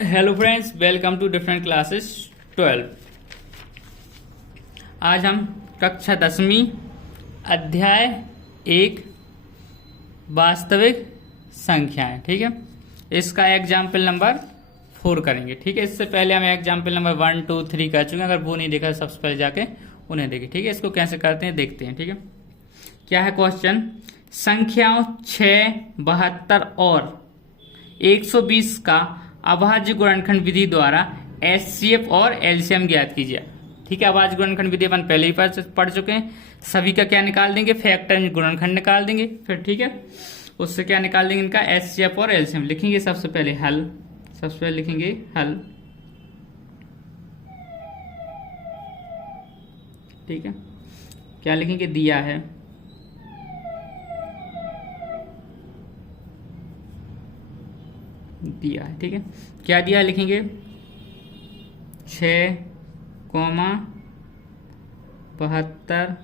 Hello friends, welcome to different classes 12। आज हम कक्षा 10वीं अध्याय 1 वास्तविक संख्याएं, ठीक है, इसका एग्जाम्पल नंबर 4 करेंगे। ठीक है, इससे पहले हम एग्जाम्पल नंबर 1, 2, 3 कर चुके हैं। अगर वो नहीं देखा सबसे पहले जाके उन्हें देखें। ठीक है, इसको कैसे करते हैं देखते हैं। ठीक है, क्या है क्वेश्चन? संख्याओं 6, 72 और 120 का अभाज्य गुणनखंड विधि द्वारा एचसीएफ और एलसीएम ज्ञात कीजिए। ठीक है, अभाज्य गुणनखंड विधि अपन पहले ही पढ़ चुके हैं। सभी का क्या निकाल देंगे? फैक्टर गुणनखंड निकाल देंगे फिर। ठीक है, उससे क्या निकाल देंगे? इनका एचसीएफ और एलसीएम। लिखेंगे सबसे पहले हल। सबसे पहले लिखेंगे हल। ठीक है, क्या लिखेंगे? दिया है। दिया है। ठीक है, क्या दिया लिखेंगे? 6, 72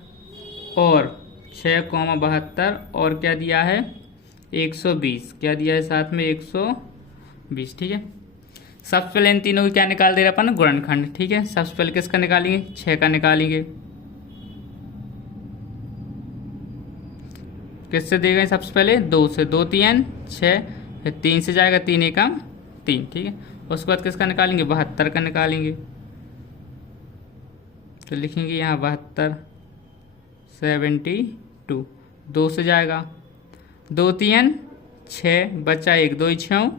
और 6, 72 और क्या दिया है? 120। क्या दिया है साथ में? 120। ठीक है, सबसे पहले इन तीनों की क्या निकाल दे रहे अपन? गुणनखंड। ठीक है, सबसे पहले किसका निकालेंगे? 6 का निकालेंगे। किससे देंगे? सबसे पहले 2 से। 2 3 6, फिर 3 से जाएगा, 3 एकम 3। ठीक है, उसके बाद किसका निकालेंगे? 72 का निकालेंगे। तो लिखेंगे यहाँ 72, 72। 2 से जाएगा, 2 3 6, बचा 1, 2 6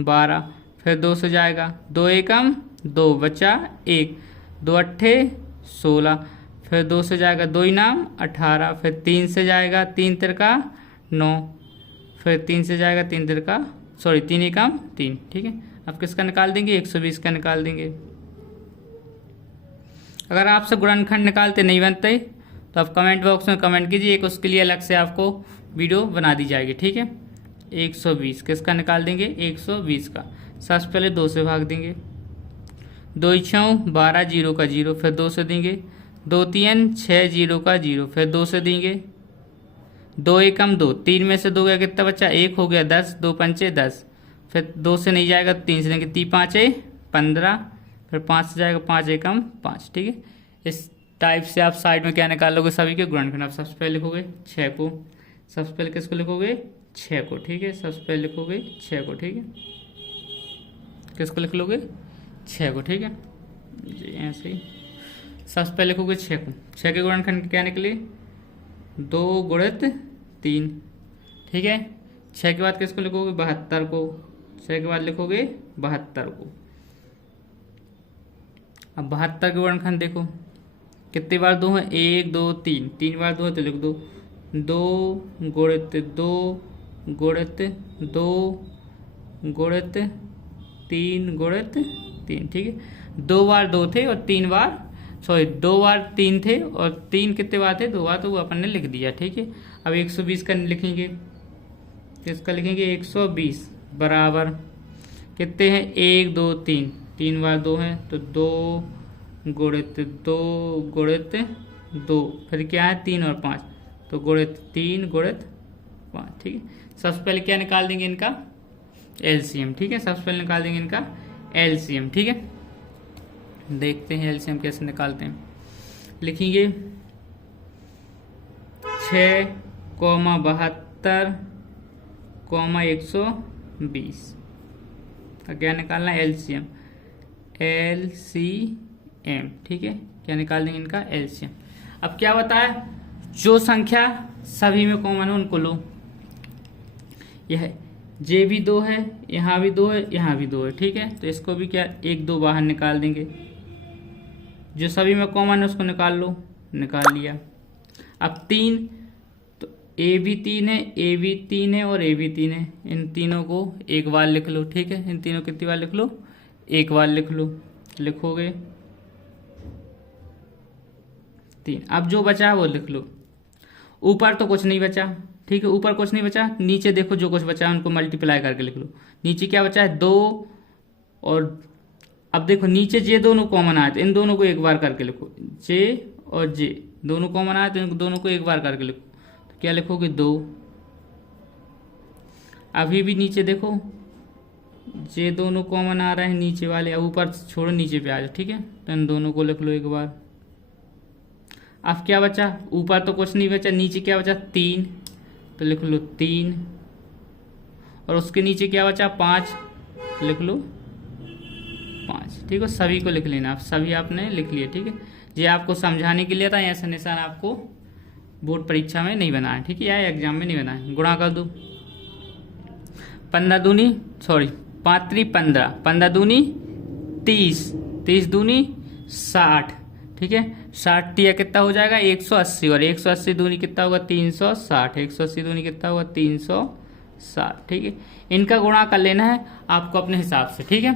12। फिर 2 से जाएगा, 2 एकम 2, बचा 1, 2 8 16। फिर 2 से जाएगा, 2 इनाम 18। फिर 3 से जाएगा, 3 तिरका 9। फिर 3 से जाएगा, 3 तिरका 3 एकम 3। ठीक है, अब किसका निकाल देंगे? 120 का निकाल देंगे। अगर आपसे गुणनखंड निकालते नहीं बनते तो आप कमेंट बॉक्स में कमेंट कीजिए, एक उसके लिए अलग से आपको वीडियो बना दी जाएगी। ठीक है, 120 किसका निकाल देंगे? 120 का। सबसे पहले 2 से भाग देंगे। 2 6 12, 0 का 0। फिर 2 से देंगे। 2 3 6, 0 का 0। फिर 2 से देंगे। 2 एकम 2, 3 में से 2 गया, कितना बच्चा? 1 हो गया, 10। 2 पंचे 10। फिर 2 से नहीं जाएगा, 3 से देंगे। 3 5 15। फिर 5 से जाएगा, 5 एकम 5। ठीक है, इस टाइप से आप साइड में क्या निकाल लोगे? सभी के गुणनखंड। आप सबसे पहले लिखोगे 6 को। सबसे पहले किसको लिखोगे? 6 को। ठीक है, सबसे पहले लिखोगे 6 को। ठीक है, किसको लिख लोगे? 6 को। ठीक है जी, ऐसे ही सबसे पहले लिखोगे 6 को। 6 के गुणनखंड क्या निकले? 2 गुणित 3। ठीक है, 6 के बाद किसको लिखोगे? 72 को। 6 के बाद लिखोगे 72 को। अब 72 के गुणनखंड देखो कितनी बार 2 है? 1 2 3। 3 बार 2 है तो लिख दो 2 गुणित 2 गुणित 2 गुणित 3 गुणित 3। ठीक है, 2 बार 2 थे और 3 बार 2 बार 3 थे और 3 कितने बार थे? 2 बार, तो वो अपन ने लिख दिया। ठीक है, अब 120 का लिखेंगे। किसका लिखेंगे? 120 बराबर कितने हैं? 1 2 3। 3 बार 2 है तो 2 गुणित 2 गुणित 2। फिर क्या है? 3 और 5, तो गुणित 3 गुणित 5। ठीक है, सबसे पहले क्या निकाल देंगे? इनका एलसीएम। ठीक है, सबसे पहले निकाल देंगे इनका एलसीएम। ठीक है, देखते हैं एलसीएम कैसे निकालते हैं। लिखेंगे 6, 72, 120 का क्या निकालना है? एलसीएम। एलसीएम। ठीक है, क्या निकाल देंगे? इनका एलसीएम। अब क्या बताया? जो संख्या सभी में कॉमन है उनको लो। यह जे भी 2 है, यहाँ भी 2 है, यहाँ भी 2 है। ठीक है, तो इसको भी क्या 1 2 बाहर निकाल देंगे। जो सभी में कॉमन है उसको निकाल लो। निकाल लिया। अब 3, तो ए भी 3 है, ए भी 3 है और ए भी 3 है। इन तीनों को एक बार लिख लो। ठीक है, इन तीनों कितनी बार लिख लो? एक बार लिख लो। लिखोगे 3। अब जो बचा है वो लिख लो। ऊपर तो कुछ नहीं बचा। ठीक है, ऊपर कुछ नहीं बचा। नीचे देखो जो कुछ बचा है उनको मल्टीप्लाई करके लिख लो। नीचे क्या बचा है? 2। और अब देखो नीचे जे दोनों कॉमन आए तो इन दोनों को एक बार करके लिखो। जे और जे दोनों कॉमन आए तो इन दोनों को एक बार करके लिखो। तो क्या लिखोगे? 2। अभी भी नीचे देखो ये दोनों कॉमन आ रहे हैं नीचे वाले, अब ऊपर छोड़ो नीचे पे आ जाओ, ठीक है। तो इन दोनों को लिख लो एक बार। अब क्या बचा, ऊपर तो कुछ नहीं बचा, नीचे क्या बचा 3, तो लिख लो 3, और उसके नीचे क्या बचा 5, तो लिख लो 5, ठीक है। सभी को लिख लेना, आप सभी आपने लिख लिए, ठीक है। ये आपको समझाने के लिए था, ऐसा निशान आपको बोर्ड परीक्षा में नहीं बनाया, ठीक है, या एग्जाम में नहीं बनाया। गुणा कर दो, 5 3 15, 15 दूनी 30, 30 दूनी 60, ठीक है। 60 टिया कितना हो जाएगा 180, और 180 दूनी कितना होगा 360, 180 दूनी कितना होगा 360, ठीक है। इनका गुणा कर लेना है आपको अपने हिसाब से, ठीक है।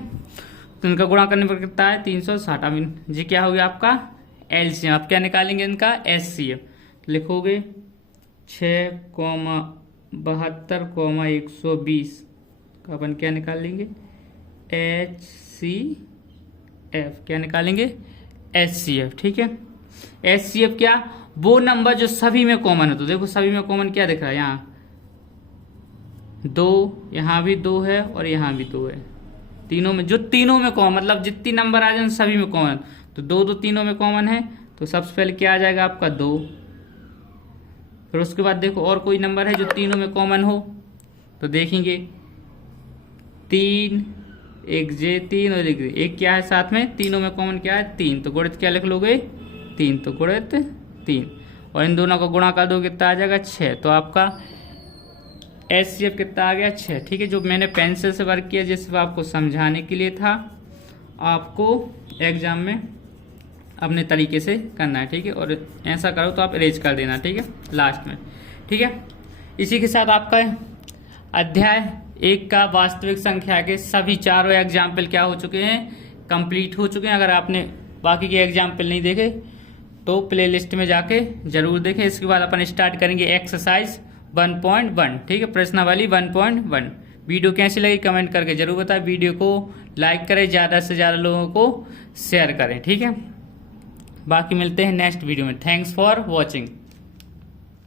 तो इनका गुणा करने पर कितना है 360। अब जी क्या हो गया आपका एलसीएम। आप क्या निकालेंगे इनका एचसीएफ, लिखोगे 6,72,120 का अपन क्या निकालेंगे HCF, क्या निकालेंगे HCF, ठीक है। HCF क्या, वो नंबर जो सभी में कॉमन है। तो देखो सभी में कॉमन क्या दिख रहा है, यहाँ 2, यहाँ भी 2 है और यहाँ भी 2 है, तीनों में, जो तीनों में कॉमन, मतलब जितनी नंबर आ जाए सभी में कॉमन। तो 2 तीनों में कॉमन है, तो सबसे पहले क्या आ जाएगा आपका 2। फिर उसके बाद देखो और कोई नंबर है जो तीनों में कॉमन हो, तो देखेंगे 3, एक जे 3 और एक क्या है साथ में, तीनों में कॉमन क्या है 3, तो गुणित क्या लिख लोगे 3, तो गुणित 3, और इन दोनों का गुणा कर दो कितना आ जाएगा 6। तो आपका HCF कितना आ गया 6, ठीक है। जो मैंने पेंसिल से वर्क किया जिससे आपको समझाने के लिए था, आपको एग्जाम में अपने तरीके से करना है, ठीक है। और ऐसा करो तो आप इरेज कर देना, ठीक है, लास्ट में, ठीक है। इसी के साथ आपका अध्याय 1 का वास्तविक संख्या के सभी चारों एग्जाम्पल क्या हो चुके हैं, कंप्लीट हो चुके हैं। अगर आपने बाकी के एग्जाम्पल नहीं देखे तो प्लेलिस्ट में जाके जरूर देखें। इसके बाद अपन स्टार्ट करेंगे एक्सरसाइज 1.1, ठीक है, प्रश्नावली 1.1। वीडियो कैसी लगी कमेंट करके जरूर बताएं। वीडियो को लाइक करें, ज़्यादा से ज़्यादा लोगों को शेयर करें, ठीक है। बाकी मिलते हैं नेक्स्ट वीडियो में। Thanks for watching.